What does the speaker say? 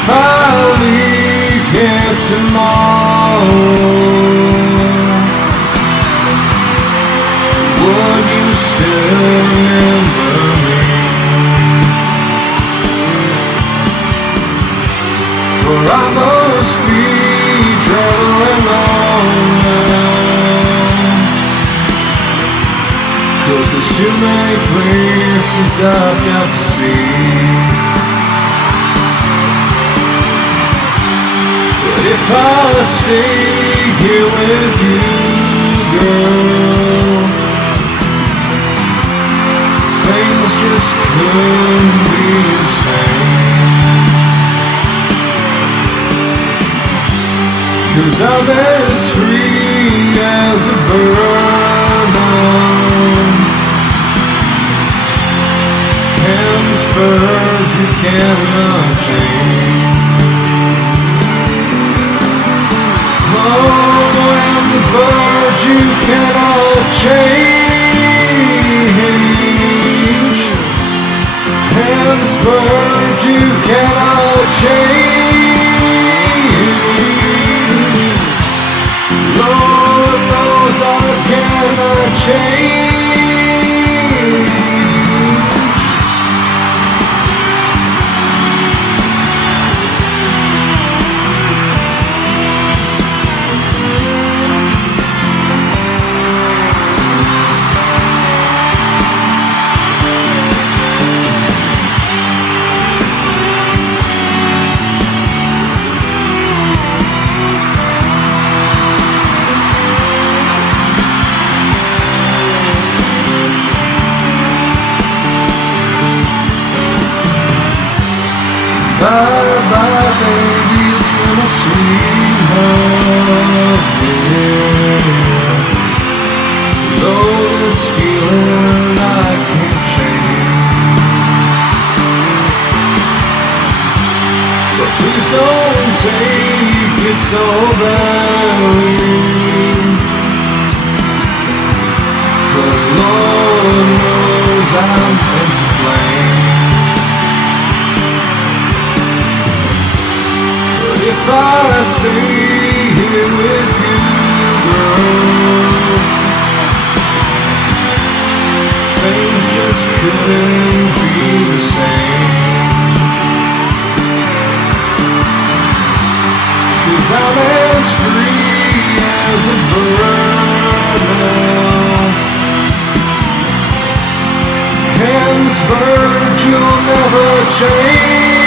if I leave here tomorrow, would you still remember me? For I must be traveling on now, 'cause there's too many places I've got to see. If I stay here with you, girl, things just couldn't be the same. 'Cause I'm as free as a bird now. Hands bird you cannot change. Oh, and the bird you cannot change. Hands bird you cannot change. Lord knows I cannot change. Bye bye baby, it's been a sweet love, yeah. Though this feeling I can't change, but please don't take it so badly, 'cause Lord knows I'm meant to blame. If I stay here with you, girl, things just couldn't be the same. 'Cause I'm as free as a bird now. Hands bird you'll never change.